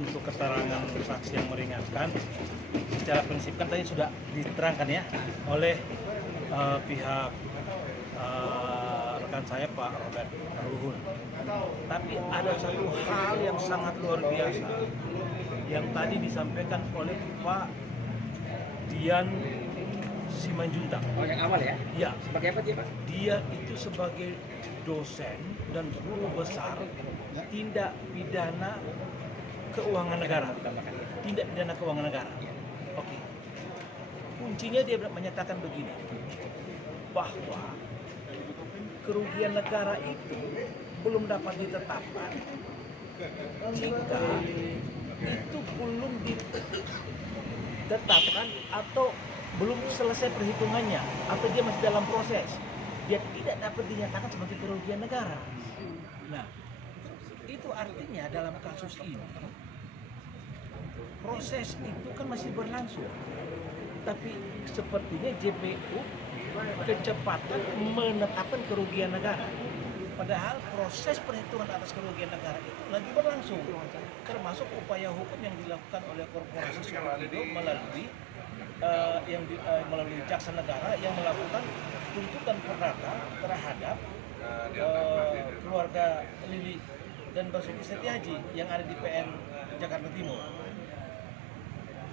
untuk keterangan saksi yang meringankan, secara prinsip kan tadi sudah diterangkan ya oleh pihak rekan saya Pak Robert Ruhun. Tapi ada satu hal yang sangat luar biasa yang tadi disampaikan oleh Pak Dian Simanjuntak. Oh, yang awal ya? Ya, Sebagai apa dia, Pak? dia itu sebagai dosen dan guru besar tindak pidana keuangan negara. Tindak pidana keuangan negara. Oke. Kuncinya dia menyatakan begini, bahwa kerugian negara itu belum dapat ditetapkan jika itu belum ditetapkan atau belum selesai perhitungannya atau dia masih dalam proses, dia tidak dapat dinyatakan sebagai kerugian negara. Nah, itu artinya dalam kasus ini proses itu kan masih berlangsung, tapi sepertinya JPU kecepatan menetapkan kerugian negara, padahal proses perhitungan atas kerugian negara itu lagi berlangsung, termasuk upaya hukum yang dilakukan oleh korporasi Sukovindo melalui jaksa negara yang melakukan tuntutan perdata terhadap keluarga Lili dan Basuki Setiaji yang ada di PN Jakarta Timur.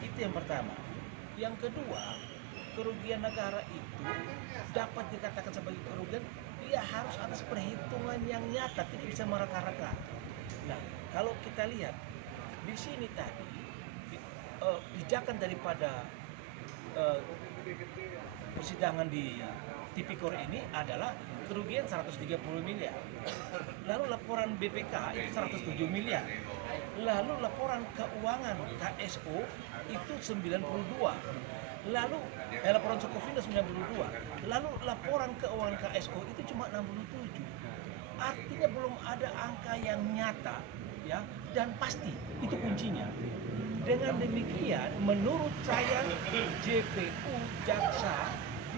Itu yang pertama. Yang kedua, kerugian negara itu dapat dikatakan sebagai kerugian, dia harus atas perhitungan yang nyata, tidak bisa mereka-reka. Nah, kalau kita lihat di sini tadi pijakan daripada persidangan di Tipikor ini adalah kerugian 130 miliar. Lalu laporan BPK itu 107 miliar. Lalu laporan keuangan KSO itu 92. Lalu laporan Sukovindo 92. Lalu laporan keuangan KSO itu cuma 67. Artinya belum ada angka yang nyata ya dan pasti. Itu kuncinya. Dengan demikian, menurut saya JPU jaksa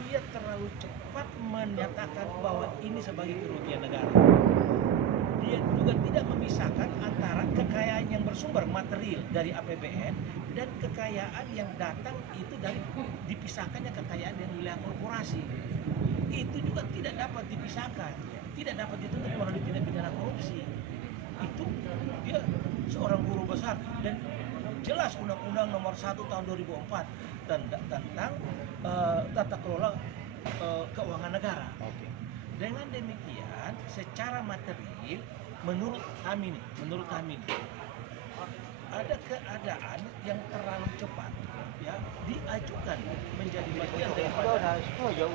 dia terlalu cepat menyatakan bahwa ini sebagai kerugian negara. Dia juga tidak memisahkan antara kekayaan yang bersumber material dari APBN dan kekayaan yang datang itu dari dipisahkannya kekayaan dari wilayah korporasi. Itu juga tidak dapat dipisahkan, tidak dapat dituntut melalui tindak pidana korupsi. Itu dia seorang guru besar dan jelas Undang-Undang Nomor 1 Tahun 2004 tentang tata kelola keuangan negara. Dengan demikian, secara material, menurut kami ada keadaan yang terlalu cepat, ya, diajukan menjadi bagian daripada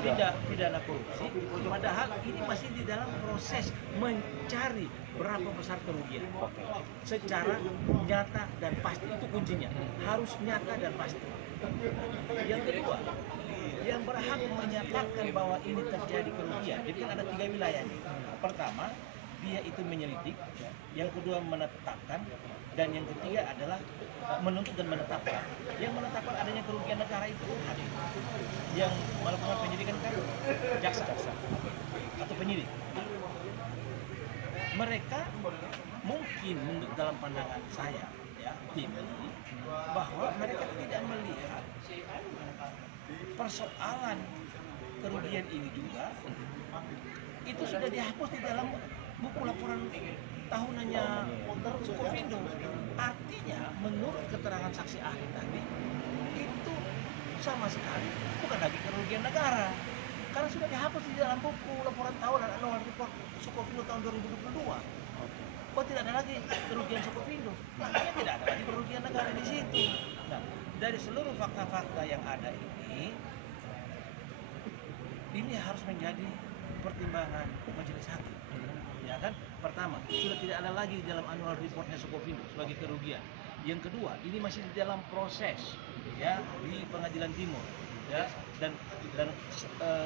tindak pidana korupsi, padahal ini masih di dalam proses mencari berapa besar kerugian. Secara nyata dan pasti, itu kuncinya, harus nyata dan pasti. Yang kedua, yang berhak menyatakan bahwa ini terjadi kerugian, jadi kan ada 3 wilayah nih. Pertama, dia itu menyelidik, yang kedua menetapkan, dan yang ketiga adalah menuntut dan menetapkan. Yang menetapkan adanya kerugian negara itu hakim. Yang melakukan penyidikan kan jaksa atau penyidik. Mereka mungkin menurut dalam pandangan saya, ya, tim ini, bahwa mereka tidak melihat persoalan kerugian ini juga itu sudah dihapus di dalam buku laporan tahunannya Sukovindo. Artinya menurut keterangan saksi ahli tadi itu sama sekali bukan lagi kerugian negara karena sudah dihapus di dalam buku laporan tahunan annual report Sukovindo tahun 2022. Oh, tidak ada lagi kerugian Sukovindo, makanya tidak ada lagi kerugian negara di situ. Nah, dari seluruh fakta-fakta yang ada ini harus menjadi pertimbangan majelis hakim, ya kan? Pertama, sudah tidak ada lagi di dalam annual reportnya Sukovindo sebagai kerugian. Yang kedua, ini masih di dalam proses, ya, di Pengadilan Timur, ya, dan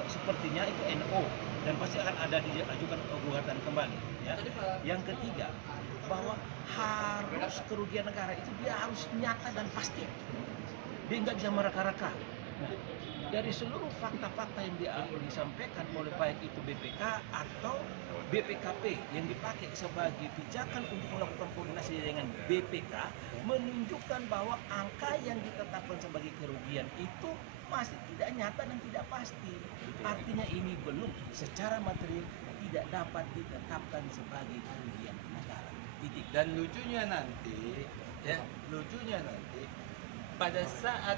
sepertinya itu NO dan pasti akan ada diajukan gugatan kembali, ya. Yang ketiga, bahwa harus kerugian negara itu dia harus nyata dan pasti, dia nggak bisa mereka-reka. Nah, dari seluruh fakta-fakta yang disampaikan oleh baik itu BPK atau BPKP yang dipakai sebagai pijakan untuk melakukan koordinasi koordinasi dengan BPK menunjukkan bahwa angka yang ditetapkan sebagai kerugian itu masih tidak nyata dan tidak pasti. Artinya ini belum secara material tidak dapat ditetapkan sebagai kerugian negara. Titik. Dan lucunya nanti pada saat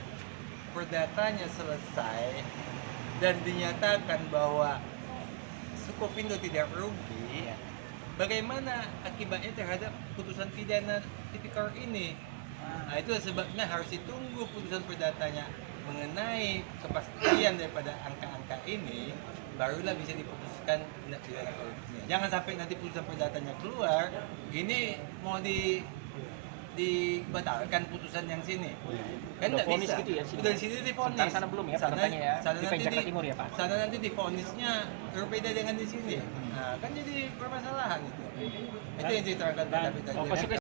perdatanya selesai dan dinyatakan bahwa Sukovindo tidak rugi, bagaimana akibatnya terhadap putusan pidana tipikor ini? Nah, itu sebabnya harus ditunggu putusan perdatanya mengenai kepastian daripada angka-angka ini, barulah bisa diputuskan tindak pidana korupsinya. Jangan sampai nanti putusan perdatanya keluar, ini mau dibatalkan putusan yang sini. Kan nggak bisa. Gitu ya, Udah di sini divonis. Sana belum ya, sana, ya. sana Di nanti Jakarta Timur ya, Pak. Sana nanti divonisnya berbeda dengan di sini. Nah, kan jadi permasalahan itu. Itu yang diterangkan pada tadi.